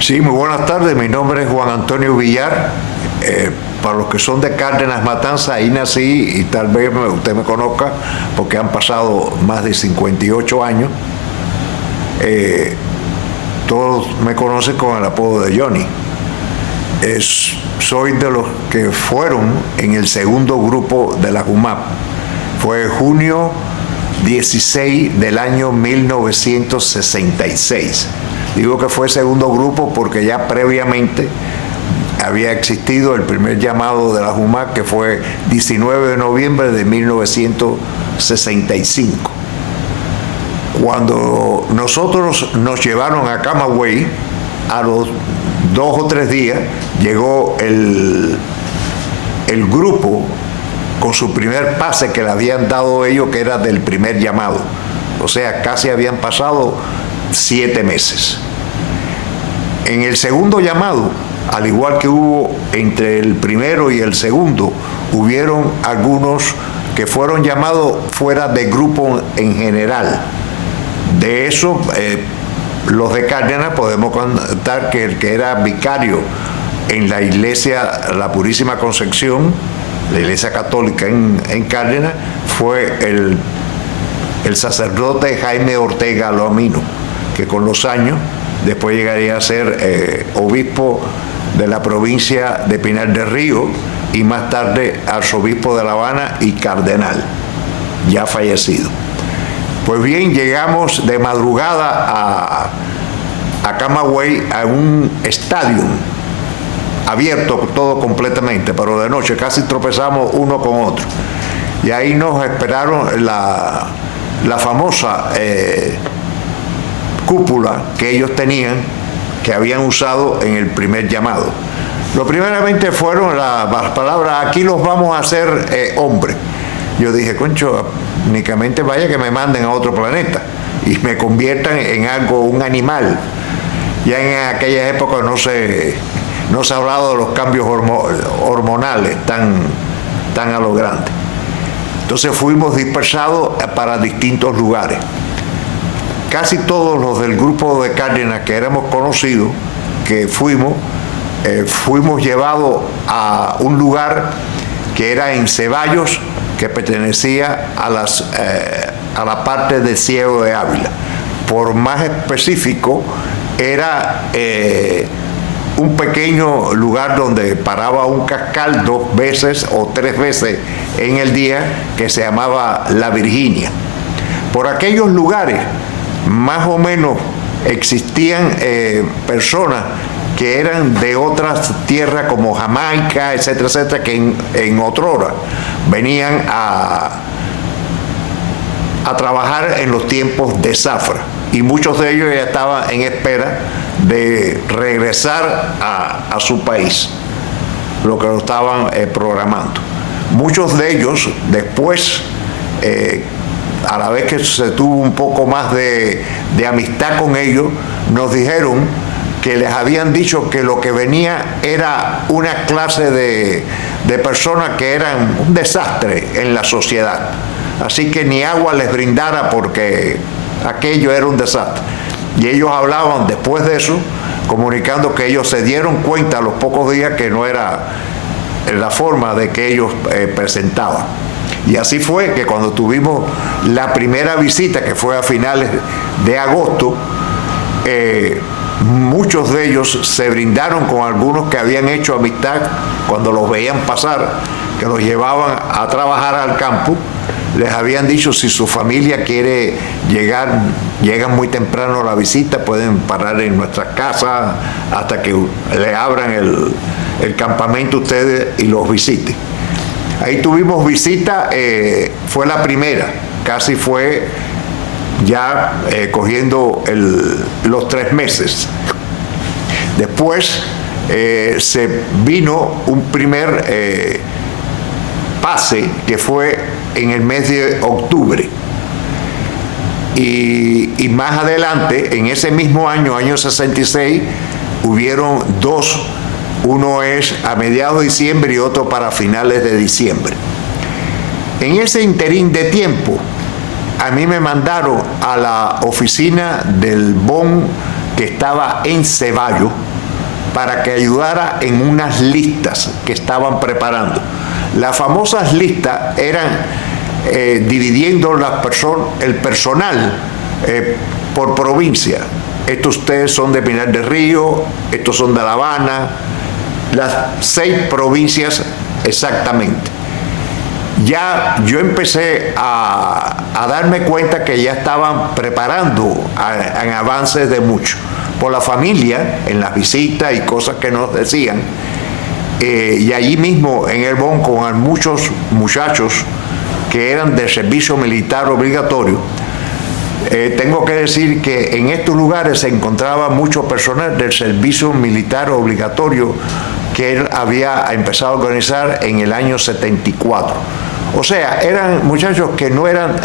Sí, muy buenas tardes. Mi nombre es Juan Antonio Villar. Para los que son de Cárdenas, Matanzas, ahí nací y tal vez usted me conozca porque han pasado más de 58 años. Todos me conocen con el apodo de Johnny. Soy de los que fueron en el segundo grupo de la JUMAP. Fue junio 16 del año 1966. Digo que fue segundo grupo porque ya previamente había existido el primer llamado de la JUMAP, que fue 19 de noviembre de 1965. Cuando nosotros nos llevaron a Camagüey, a los 2 o 3 días llegó el grupo con su primer pase que le habían dado ellos, que era del primer llamado. O sea, casi habían pasado 7 meses. En el segundo llamado, al igual que hubo entre el primero y el segundo, hubieron algunos que fueron llamados fuera de grupo en general. De eso, los de Cárdenas podemos contar que el que era vicario en la iglesia La Purísima Concepción, la iglesia católica en Cárdenas, fue el sacerdote Jaime Ortega Lomino, que con los años después llegaría a ser obispo de la provincia de Pinar del Río y más tarde arzobispo de La Habana y cardenal, ya fallecido. Pues bien, llegamos de madrugada a Camagüey, a un estadio abierto todo completamente, pero de noche casi tropezamos uno con otro. Y ahí nos esperaron la famosa cúpula que ellos tenían, que habían usado en el primer llamado. Lo primeramente fueron las palabras: aquí los vamos a hacer hombres. Yo dije, concho, únicamente vaya que me manden a otro planeta y me conviertan en algo, un animal. Ya en aquella época no se ha hablado de los cambios hormonales tan a lo grande. Entonces fuimos dispersados para distintos lugares. Casi todos los del grupo de Cárdenas que éramos conocidos, que fuimos llevados a un lugar que era en Ceballos, que pertenecía a la parte de Ciego de Ávila. Por más específico, era un pequeño lugar donde paraba un cascal 2 veces o 3 veces en el día, que se llamaba La Virginia. Por aquellos lugares, más o menos, existían personas que eran de otras tierras como Jamaica, etcétera, etcétera, que en otrora venían a trabajar en los tiempos de zafra, y muchos de ellos ya estaban en espera de regresar a su país, lo que lo estaban programando. Muchos de ellos después, a la vez que se tuvo un poco más de amistad con ellos, nos dijeron que les habían dicho que lo que venía era una clase de personas que eran un desastre en la sociedad. Así que ni agua les brindara porque aquello era un desastre. Y ellos hablaban después de eso, comunicando que ellos se dieron cuenta a los pocos días que no era la forma de que ellos presentaban. Y así fue que cuando tuvimos la primera visita, que fue a finales de agosto, muchos de ellos se brindaron con algunos que habían hecho amistad cuando los veían pasar, que los llevaban a trabajar al campo. Les habían dicho, si su familia quiere llegan muy temprano a la visita, pueden parar en nuestras casas hasta que le abran el campamento a ustedes y los visiten. Ahí tuvimos visita, fue la primera, casi fue ya cogiendo los 3 meses. Después se vino un primer pase que fue en el mes de octubre. Y más adelante, en ese mismo año 66, hubieron 2. Uno es a mediados de diciembre y otro para finales de diciembre. En ese interín de tiempo, a mí me mandaron a la oficina del BON que estaba en Ceballos para que ayudara en unas listas que estaban preparando. Las famosas listas eran dividiendo el personal por provincia. Estos ustedes son de Pinar del Río, estos son de La Habana, las 6 provincias exactamente. Ya yo empecé a darme cuenta que ya estaban preparando en avances de mucho. Por la familia, en las visitas y cosas que nos decían, y allí mismo en el BON con muchos muchachos que eran de servicio militar obligatorio. Tengo que decir que en estos lugares se encontraba mucho personal del servicio militar obligatorio que él había empezado a organizar en el año 74. O sea, eran muchachos que no eran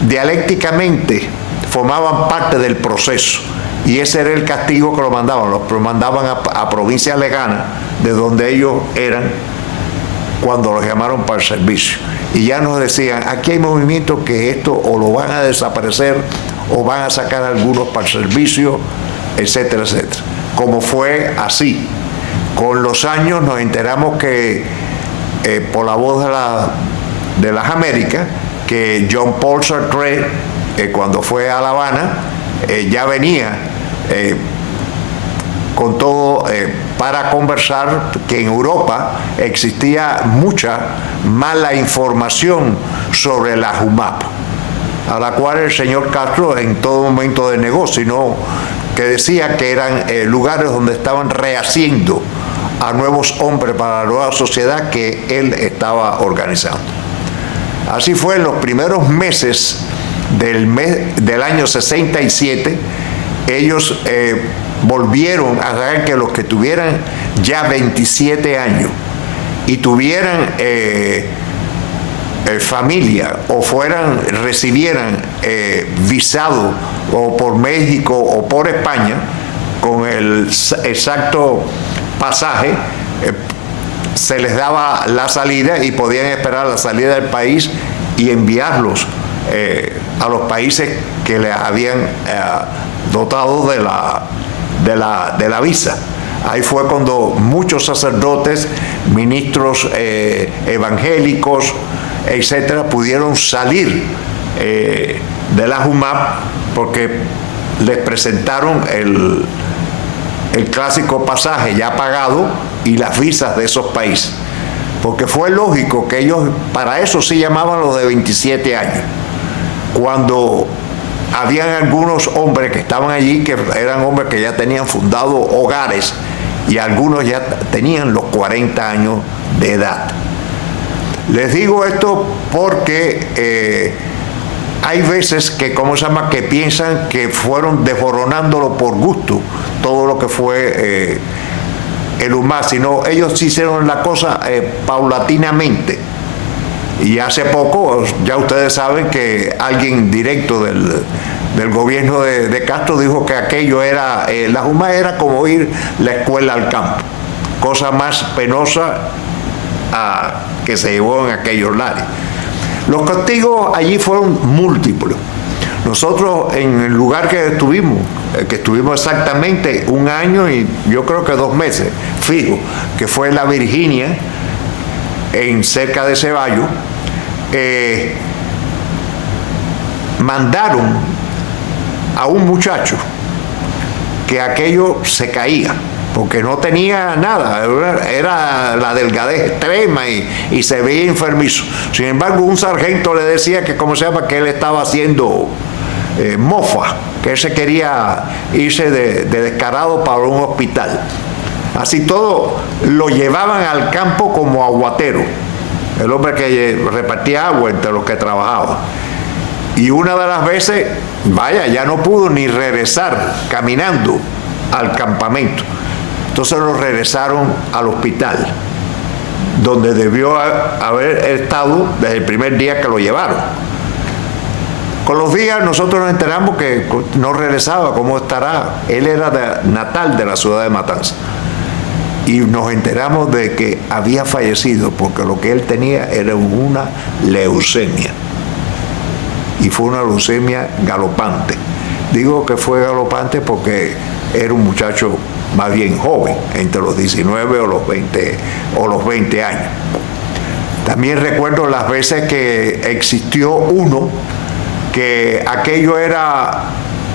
dialécticamente, formaban parte del proceso. Y ese era el castigo que los mandaban a provincias lejanas, de donde ellos eran, cuando los llamaron para el servicio. Y ya nos decían, aquí hay movimientos que esto o lo van a desaparecer o van a sacar algunos para el servicio, etcétera, etcétera. Como fue así. Con los años nos enteramos que, por la voz de las Américas, que John Paul Sartre, cuando fue a La Habana, ya venía con todo para conversar, que en Europa existía mucha mala información sobre la JUMAP, a la cual el señor Castro en todo momento denegó, sino que decía que eran lugares donde estaban rehaciendo a nuevos hombres para la nueva sociedad que él estaba organizando. Así fue en los primeros meses del año 67, ellos volvieron a saber que los que tuvieran ya 27 años y tuvieran familia o recibieran visado o por México o por España con el exacto pasaje, se les daba la salida y podían esperar la salida del país y enviarlos a los países que les habían dotado de la visa. Ahí fue cuando muchos sacerdotes, ministros evangélicos, etcétera, pudieron salir de la JUMAP porque les presentaron el clásico pasaje ya pagado y las visas de esos países. Porque fue lógico que ellos, para eso sí llamaban los de 27 años. Cuando habían algunos hombres que estaban allí, que eran hombres que ya tenían fundado hogares, y algunos ya tenían los 40 años de edad. Les digo esto porque hay veces que, que piensan que fueron desboronándolo por gusto, todo lo que fue el UMAS, sino ellos hicieron la cosa paulatinamente. Y hace poco, ya ustedes saben que alguien directo del gobierno de Castro dijo que aquello era, la JUMAS era como ir la escuela al campo, cosa más penosa que se llevó en aquellos lares. Los castigos allí fueron múltiples. Nosotros en el lugar que estuvimos exactamente 1 año y yo creo que 2 meses, fijo, que fue la Virginia, cerca de Ceballos, mandaron a un muchacho que aquello se caía, porque no tenía nada, era la delgadez extrema y se veía enfermizo. Sin embargo, un sargento le decía que, que él estaba haciendo mofa, que él se quería irse de descarado para un hospital. Así todo lo llevaban al campo como aguatero, el hombre que repartía agua entre los que trabajaban. Y una de las veces, ya no pudo ni regresar caminando al campamento. Entonces lo regresaron al hospital, donde debió haber estado desde el primer día que lo llevaron. Con los días nosotros nos enteramos que no regresaba, ¿cómo estará? Él era natal de la ciudad de Matanzas. Y nos enteramos de que había fallecido porque lo que él tenía era una leucemia. Y fue una leucemia galopante. Digo que fue galopante porque era un muchacho más bien joven, entre los 19 o los 20 años. También recuerdo las veces que existió uno que aquello era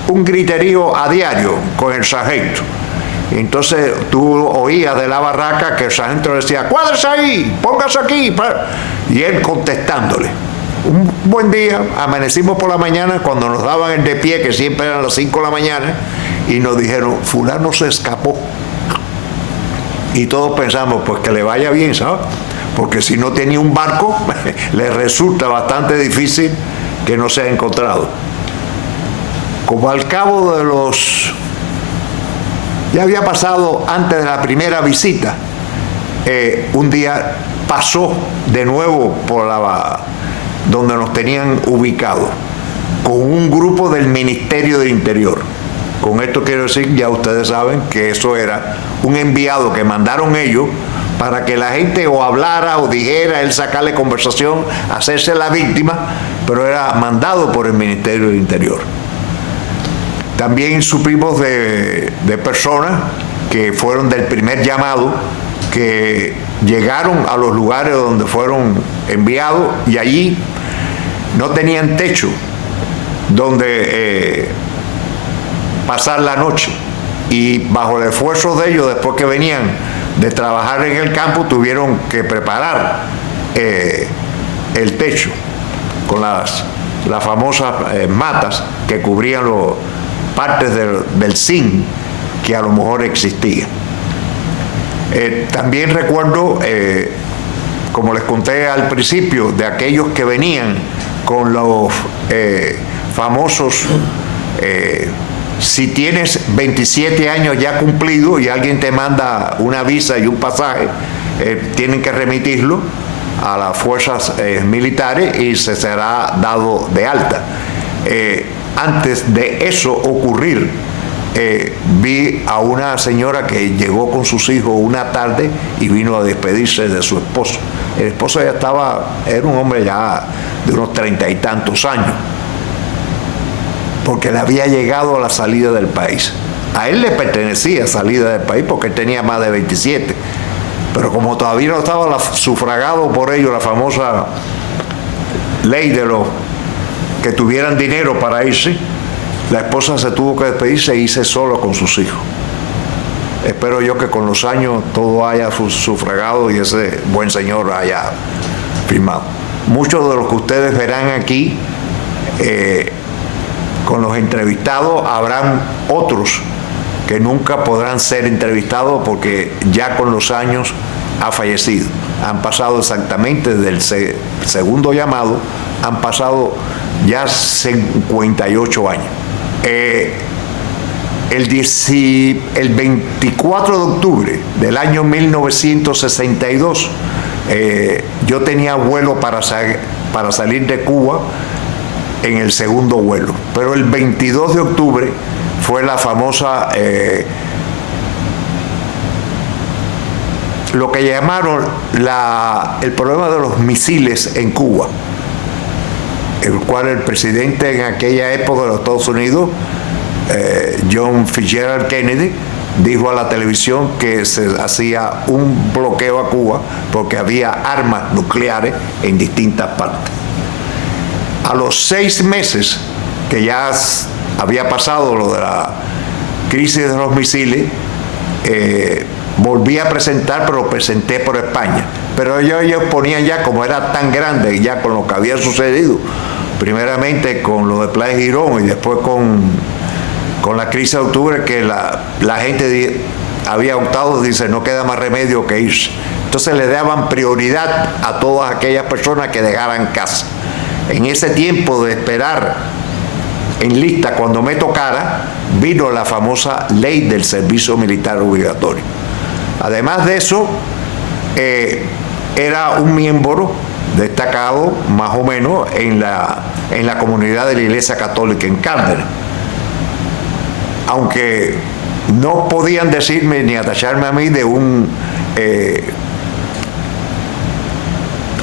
un griterío a diario con el sargento. Entonces tú oías de la barraca que el sargento decía, cuádrese ahí, póngase aquí, y él contestándole. Un buen día, amanecimos por la mañana cuando nos daban el de pie, que siempre eran las 5 de la mañana, y nos dijeron, fulano se escapó. Y todos pensamos, pues que le vaya bien, ¿sabes? Porque si no tenía un barco, le resulta bastante difícil que no sea encontrado. Como al cabo de los... Ya había pasado antes de la primera visita, un día pasó de nuevo por donde nos tenían ubicados, con un grupo del Ministerio del Interior. Con esto quiero decir, ya ustedes saben que eso era un enviado que mandaron ellos para que la gente o hablara o dijera, él sacarle conversación, hacerse la víctima, pero era mandado por el Ministerio del Interior. También supimos de personas que fueron del primer llamado, que llegaron a los lugares donde fueron enviados y allí no tenían techo donde pasar la noche. Y bajo el esfuerzo de ellos, después que venían de trabajar en el campo, tuvieron que preparar el techo con las famosas matas que cubrían partes del zinc que a lo mejor existían. También recuerdo, como les conté al principio, de aquellos que venían con los famosos, si tienes 27 años ya cumplido y alguien te manda una visa y un pasaje, tienen que remitirlo a las fuerzas militares y se será dado de alta. Antes de eso ocurrir, vi a una señora que llegó con sus hijos una tarde y vino a despedirse de su esposo. El esposo ya era un hombre ya de unos 30 y tantos años, porque le había llegado a la salida del país. A él le pertenecía salida del país porque él tenía más de 27, pero como todavía no estaba sufragado por ello la famosa ley de los que tuvieran dinero para irse, la esposa se tuvo que despedirse e irse solo con sus hijos. Espero yo que con los años todo haya sufragado y ese buen señor haya firmado. Muchos de los que ustedes verán aquí con los entrevistados, habrán otros que nunca podrán ser entrevistados porque ya con los años ha fallecido. Han pasado exactamente desde el segundo llamado, han pasado ya 58 años. El 24 de octubre del año 1962, yo tenía vuelo para salir de Cuba en el segundo vuelo, pero el 22 de octubre fue la famosa, lo que llamaron el problema de los misiles en Cuba, el cual el presidente en aquella época de los Estados Unidos, John Fitzgerald Kennedy, dijo a la televisión que se hacía un bloqueo a Cuba porque había armas nucleares en distintas partes. A los 6 meses que ya había pasado lo de la crisis de los misiles, volví a presentar, pero lo presenté por España. Pero ellos ponían ya, como era tan grande, ya con lo que había sucedido, primeramente con lo de Playa Girón y después con la crisis de octubre, que la gente había optado, dice, no queda más remedio que irse. Entonces le daban prioridad a todas aquellas personas que dejaran casa. En ese tiempo de esperar en lista, cuando me tocara, vino la famosa ley del servicio militar obligatorio. Además de eso, era un miembro destacado, más o menos, en la comunidad de la Iglesia Católica en Cárdenas. Aunque no podían decirme ni atacharme a mí de un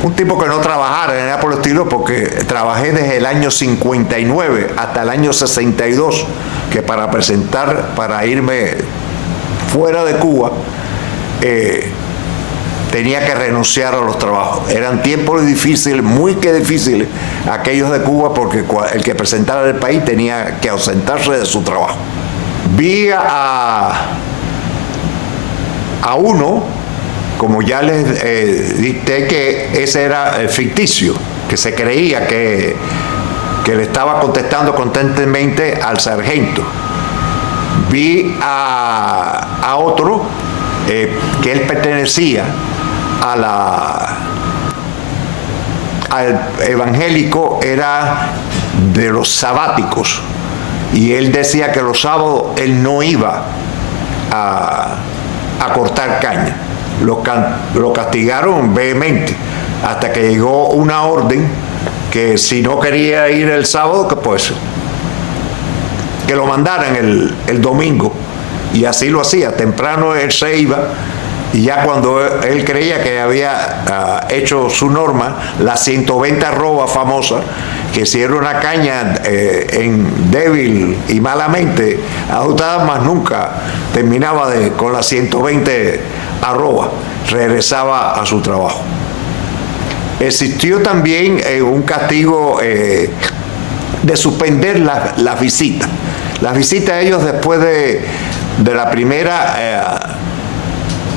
un tipo que no trabajara ni nada por el estilo, porque trabajé desde el año 59 hasta el año 62, que para irme fuera de Cuba, tenía que renunciar a los trabajos. Eran tiempos difíciles, muy difíciles, aquellos de Cuba, porque el que presentara el país tenía que ausentarse de su trabajo. Vi a uno, como ya les dicté, que ese era ficticio, que se creía que le estaba contestando constantemente al sargento. Vi a otro que él pertenecía al evangélico, era de los sabáticos, y él decía que los sábados él no iba a cortar caña. Lo castigaron vehemente hasta que llegó una orden que si no quería ir el sábado, que lo mandaran el domingo, y así lo hacía. Temprano él se iba, y ya cuando él creía que había hecho su norma, la 120 arroba famosa, que si era una caña en débil y malamente ajustada, más nunca terminaba con la 120 arroba, regresaba a su trabajo. Existió también un castigo de suspender las visitas. Las visitas, ellos después de la primera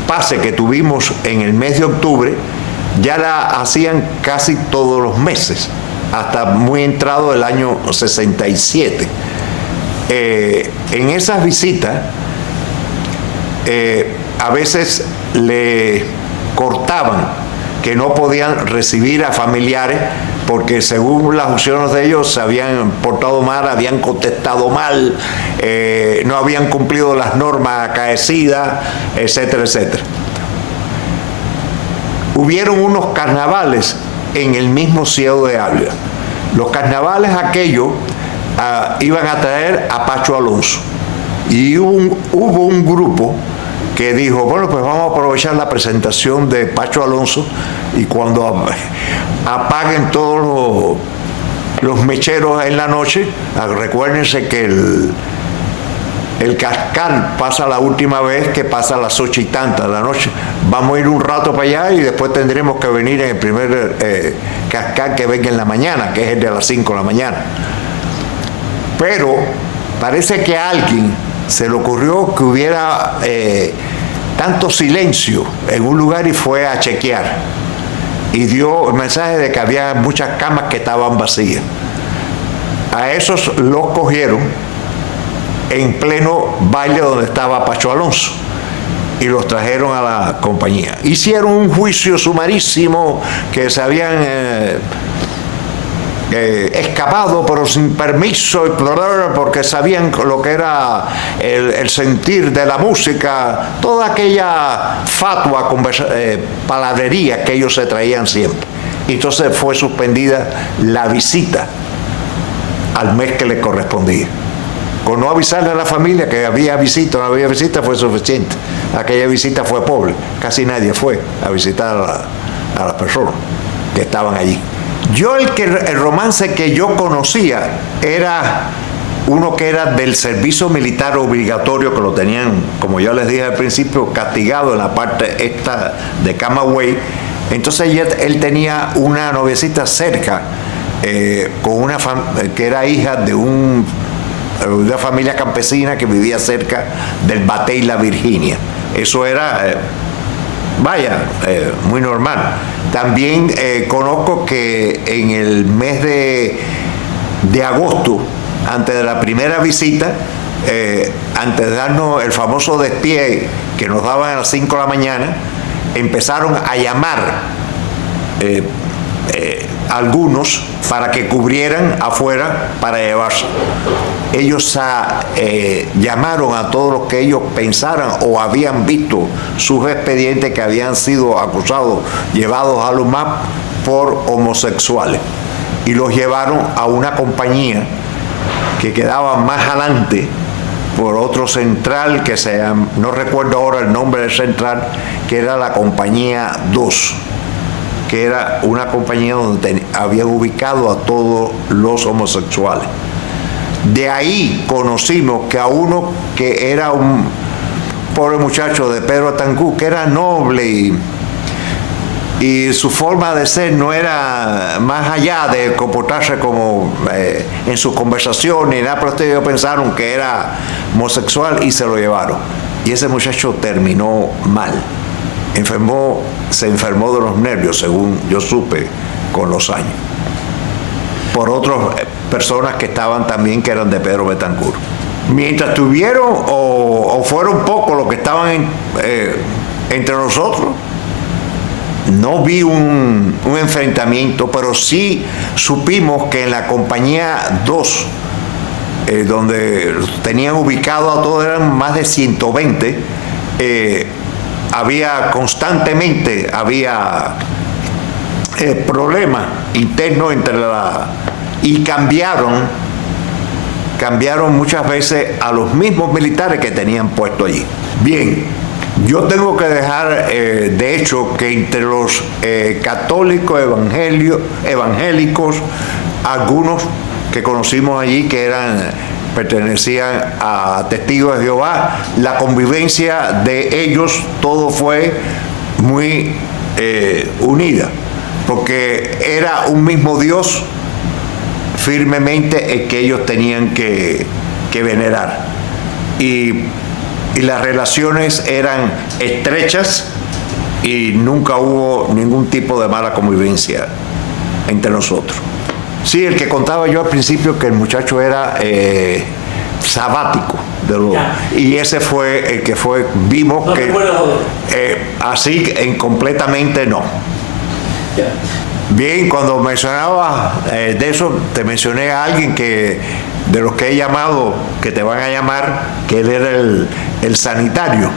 pase que tuvimos en el mes de octubre, ya la hacían casi todos los meses, hasta muy entrado el año 67. En esas visitas, a veces le cortaban, que no podían recibir a familiares, porque según las opciones de ellos se habían portado mal, habían contestado mal, no habían cumplido las normas acaecidas, etcétera, etcétera. Hubieron unos carnavales en el mismo Ciego de Ávila. Los carnavales aquellos iban a traer a Pacho Alonso, y hubo un grupo que dijo, bueno, pues vamos a aprovechar la presentación de Pacho Alonso, y cuando apaguen todos los mecheros en la noche, recuérdense que el cascal pasa la última vez, que pasa a las 8 y tantas de la noche. Vamos a ir un rato para allá y después tendremos que venir en el primer cascal que venga en la mañana, que es el de las 5 de la mañana. Pero parece que a alguien se le ocurrió que hubiera tanto silencio en un lugar, y fue a chequear y dio el mensaje de que había muchas camas que estaban vacías. A esos los cogieron en pleno baile donde estaba Pacho Alonso y los trajeron a la compañía. Hicieron un juicio sumarísimo, que se habían escapado pero sin permiso, porque sabían lo que era el sentir de la música, toda aquella fatua palabrería que ellos se traían siempre. Y entonces fue suspendida la visita al mes que le correspondía. Con no avisarle a la familia que había visita o no había visita fue suficiente. Aquella visita fue pobre, casi nadie fue a visitar a las personas que estaban allí. El romance que yo conocía era uno que era del servicio militar obligatorio, que lo tenían, como yo les dije al principio, castigado en la parte esta de Camagüey. Entonces él tenía una noviecita cerca, con que era hija de una familia campesina que vivía cerca del Batey La Virginia. Eso era muy normal. También conozco que en el mes de agosto, antes de la primera visita, antes de darnos el famoso despié que nos daban a las 5 de la mañana, empezaron a llamar algunos para que cubrieran afuera para llevarse. Ellos llamaron a todos los que ellos pensaran o habían visto sus expedientes, que habían sido acusados, llevados a los MAP por homosexuales, y los llevaron a una compañía que quedaba más adelante por otro central que no recuerdo ahora el nombre del central, que era la compañía 2, que era una compañía donde habían ubicado a todos los homosexuales. De ahí conocimos que a uno que era un pobre muchacho de Pedro Betancur, que era noble y su forma de ser no era más allá de comportarse como en sus conversaciones, nada, pero ellos pensaron que era homosexual y se lo llevaron. Y ese muchacho terminó mal. Se enfermó de los nervios, según yo supe, con los años. Por otras personas que estaban también, que eran de Pedro Betancur. Mientras tuvieron o fueron pocos los que estaban entre nosotros, no vi un enfrentamiento, pero sí supimos que en la compañía 2, donde tenían ubicado a todos, eran más de 120, había constantemente problemas internos y cambiaron muchas veces a los mismos militares que tenían puesto allí. Bien, yo tengo que dejar de hecho que entre los católicos evangélicos, algunos que conocimos allí que pertenecían a Testigos de Jehová, la convivencia de ellos todo fue muy unida, porque era un mismo Dios firmemente el que ellos tenían que venerar. Y las relaciones eran estrechas y nunca hubo ningún tipo de mala convivencia entre nosotros. Sí, el que contaba yo al principio, que el muchacho era sabático, y ese fue el que vimos no que así completamente no. Yeah. Bien, cuando mencionaba de eso, te mencioné a alguien de los que he llamado, que te van a llamar, que él era el sanitario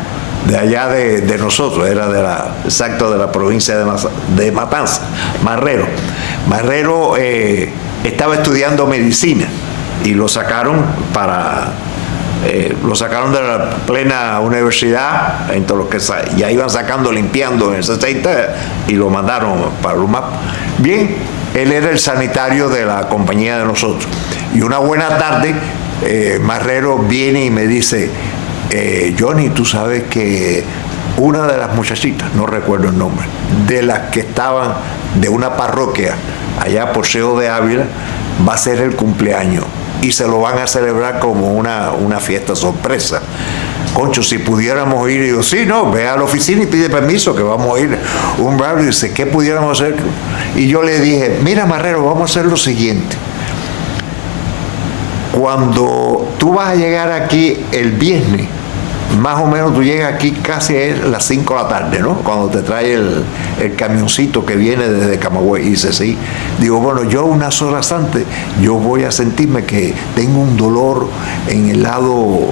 de allá de nosotros, era de la provincia de Matanzas, Marrero. Marrero estaba estudiando medicina y lo sacaron de la plena universidad, entre los que ya iban limpiando en el 60, y lo mandaron para Lumap. Bien, él era el sanitario de la compañía de nosotros. Y una buena tarde, Marrero viene y me dice, Johnny, tú sabes que una de las muchachitas, no recuerdo el nombre, de las que estaban de una parroquia allá por Seo de Ávila, va a ser el cumpleaños y se lo van a celebrar como una fiesta sorpresa. Concho, si pudiéramos ir, y digo, sí, no, ve a la oficina y pide permiso, que vamos a ir un rato. Y dice, ¿qué pudiéramos hacer? Y yo le dije, mira, Marrero, vamos a hacer lo siguiente. Cuando tú vas a llegar aquí el viernes, más o menos tú llegas aquí casi a las 5 de la tarde, ¿no? Cuando te trae el camioncito que viene desde Camagüey. Y dice, sí. Digo, bueno, yo unas horas antes, yo voy a sentirme que tengo un dolor en el lado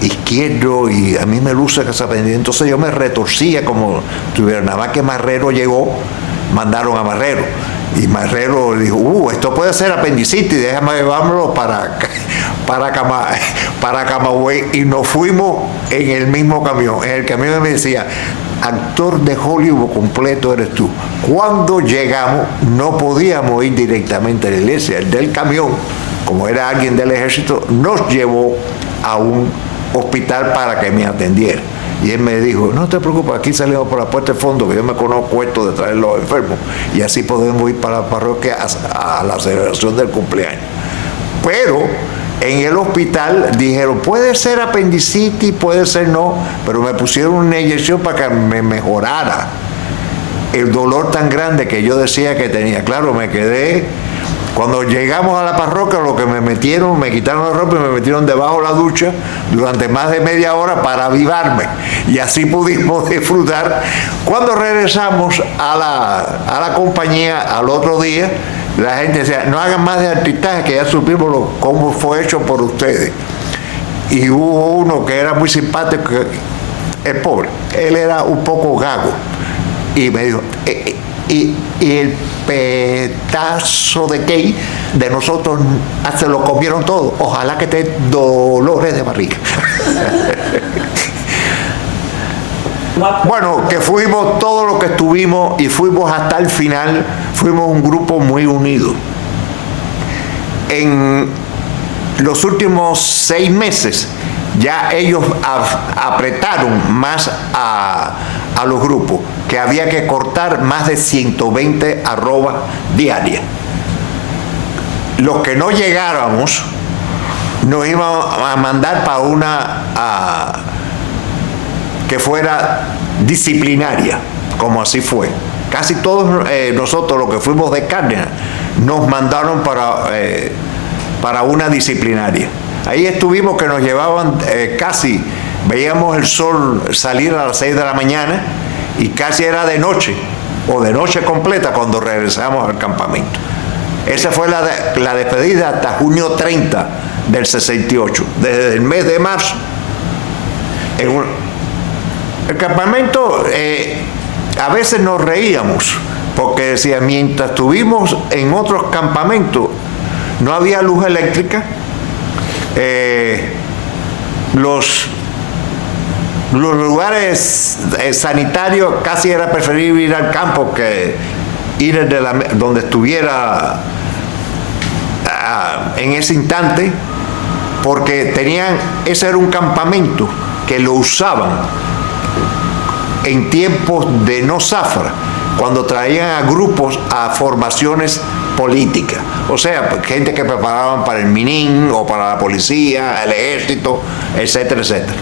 izquierdo y a mí me luce que se apendía. Entonces yo me retorcía como tuviera. Nada más que Marrero llegó, mandaron a Marrero. Y Marrero dijo, esto puede ser apendicitis, déjame llevármelo para Camagüey. Y nos fuimos en el mismo camión. En el camión me decía, actor de Hollywood completo eres tú. Cuando llegamos, no podíamos ir directamente a la iglesia. El del camión, como era alguien del ejército, nos llevó a un hospital para que me atendiera. Y él me dijo, no te preocupes, aquí salimos por la puerta del fondo, que yo me conozco esto de traer los enfermos, y así podemos ir para la parroquia a la celebración del cumpleaños. Pero en el hospital dijeron, puede ser apendicitis, puede ser no, pero me pusieron una inyección para que me mejorara el dolor tan grande que yo decía que tenía. Claro, me quedé. Cuando llegamos a la parroquia, lo que me quitaron la ropa y me metieron debajo de la ducha durante más de media hora para avivarme. Y así pudimos disfrutar. Cuando regresamos a la compañía al otro día, la gente decía, no hagan más de artistaje, que ya supimos cómo fue hecho por ustedes. Y hubo uno que era muy simpático, el pobre, él era un poco gago. Y me dijo, y el pedazo de cake de nosotros se lo comieron todo. Ojalá que te dolores de barriga. Bueno, que fuimos todo lo que estuvimos y fuimos hasta el final, fuimos un grupo muy unido. En los últimos 6 meses ya ellos apretaron más a los grupos, que había que cortar más de 120 arrobas diarias. Los que no llegáramos nos iban a mandar para una que fuera disciplinaria, como así fue. Casi todos nosotros, los que fuimos de Cárdenas, nos mandaron para una disciplinaria. Ahí estuvimos que nos llevaban casi, veíamos el sol salir a las 6 de la mañana y casi era de noche, o de noche completa cuando regresamos al campamento. Esa fue la despedida hasta junio 30 del 68, desde el mes de marzo. El campamento, a veces nos reíamos, porque decía, mientras estuvimos en otros campamentos, no había luz eléctrica, los lugares sanitarios casi era preferible ir al campo que ir donde estuviera en ese instante, porque ese era un campamento que lo usaban en tiempos de no zafra, cuando traían a grupos a formaciones políticas, o sea, gente que preparaban para el MININ o para la policía, el ejército, etcétera, etcétera.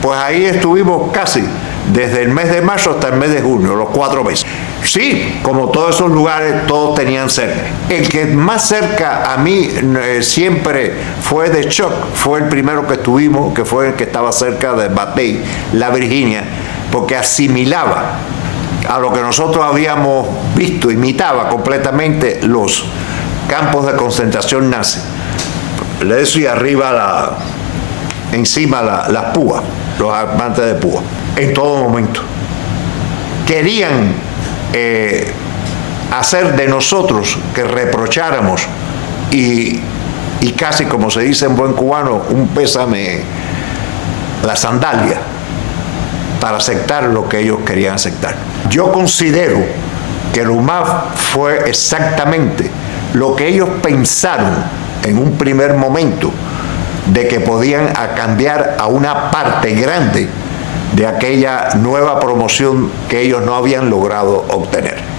Pues ahí estuvimos casi desde el mes de marzo hasta el mes de junio, los 4 meses. Sí, como todos esos lugares, todos tenían cerca. El que más cerca a mí siempre fue de Choc, fue el primero que estuvimos, que fue el que estaba cerca de Batey, la Virginia, porque asimilaba a lo que nosotros habíamos visto, imitaba completamente los campos de concentración nazi. Le decía arriba encima las púas, los armantes de púas, en todo momento. Querían hacer de nosotros que reprocháramos y casi, como se dice en buen cubano, un pésame, la sandalia, para aceptar lo que ellos querían aceptar. Yo considero que el UMAF fue exactamente lo que ellos pensaron en un primer momento, de que podían cambiar a una parte grande de aquella nueva promoción que ellos no habían logrado obtener.